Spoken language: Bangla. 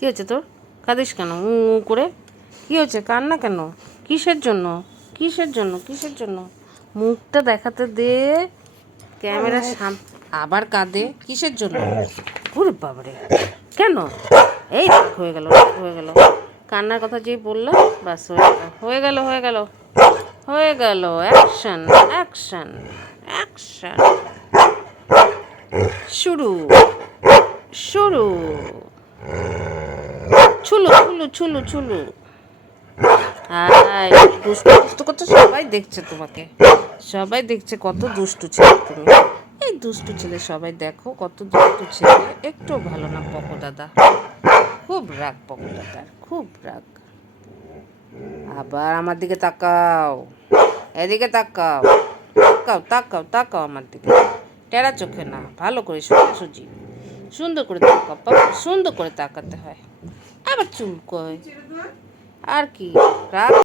কী হচ্ছে তোর? কাঁদিস কেন? উ উ করে? কী হচ্ছে? কান্না কেন? কিসের জন্য? কিসের জন্য? কিসের জন্য? মুখটা দেখাতে দে। ক্যামেরা সাম আবার কাঁদে। কিসের জন্য? ওরে বাবারে। কেন? এই হয়ে গেল হয়ে গেল। কান্নার কথা যেই বললাম বাস হয়ে গেল হয়ে গেল। হয়ে গেল। Action action action. শুরু। শুরু। ছুলু ছুলু ছুলু ছুলু। আয় দুষ্টু দুষ্টু করছ, সবাই দেখছে তোমাকে। সবাই দেখছে কত দুষ্টু ছেলে তুমি। এই দুষ্টু ছেলে সবাই দেখো, কত দুষ্টু ছেলে। একটু ভালো না পকো দাদা। খুব রাগ পকো দাদার, খুব রাগ। আবার আমার দিকে তাকাও। এদিকে তাকাও। তাকাও তাকাও তাকাও আমার দিকে। টেরা চোখে না, ভালো করে সোজাসুজি সুন্দর করে তাকাও সুন্দর করে তাকাতে হয়। আবার চুল কয়? আর কি? রাগ